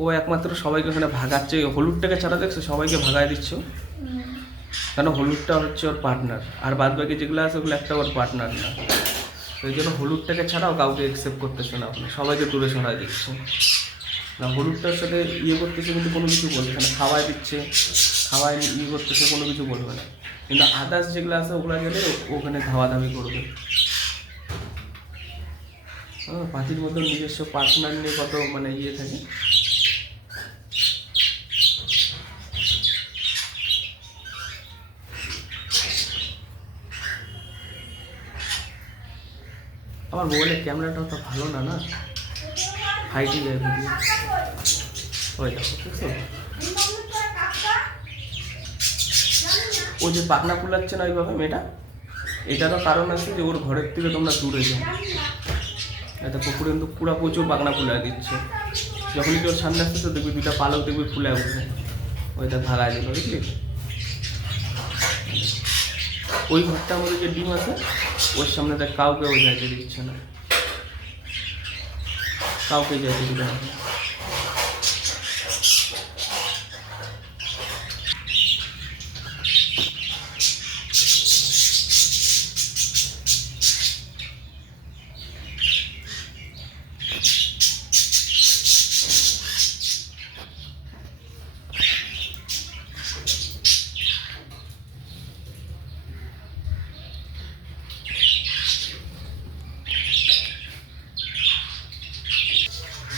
ও একমাত্র সবাইকে ওখানে ভাগাচ্ছে, ওই হলুদটাকে ছাড়া দেখছো সবাইকে ভাগায় দিচ্ছ, কেন হলুদটা হচ্ছে ওর পার্টনার, আর বাদ বাকি যেগুলো আছে ওগুলো একটা ওর পার্টনার না। ওই জন্য হলুদটাকে ছাড়াও কাউকে অ্যাকসেপ্ট করতেছে না, আপনি সবাইকে দূরে সরাই দিচ্ছে না। হলুদটার সাথে ইয়ে করতেছে কিন্তু কোনো কিছু বলছে না, খাওয়াই দিচ্ছে, খাওয়াই ইয়ে করতেছে, কোনো কিছু বলবে না। কিন্তু আদার্স যেগুলো আছে ওগুলো গেলে ওখানে ধাওয়াধাবি করবে। পাখির মধ্যে নিজস্ব পার্টনার নিয়ে কত মানে ইয়ে থাকে। আমার মোবাইলের ক্যামেরাটা তো ভালো না, না হাইটে যায় ভিডিও। ওই দেখো দেখছো, ও যে পাখনা ফুলাচ্ছে না ওইভাবে মেয়েটা, এটারও কারণ আছে যে ওর ঘরের থেকে তোমরা দূরে যাও। এটা পুকুরে কিন্তু পুরা প্রচুর পাখনা ফুলাই দিচ্ছে, যখনই কেউ সামনে আসছে তো দেখবি দুইটা পালক দেখবি ফুলে উঠবে, ওইটা ভাগায় দিল বুঝলি। ওই ঘরটার মধ্যে যে ডিম আছে ওর সামনে দেখ কাউকে ও যাইতে দিচ্ছে না, কাউকে যাইতে দিবে না।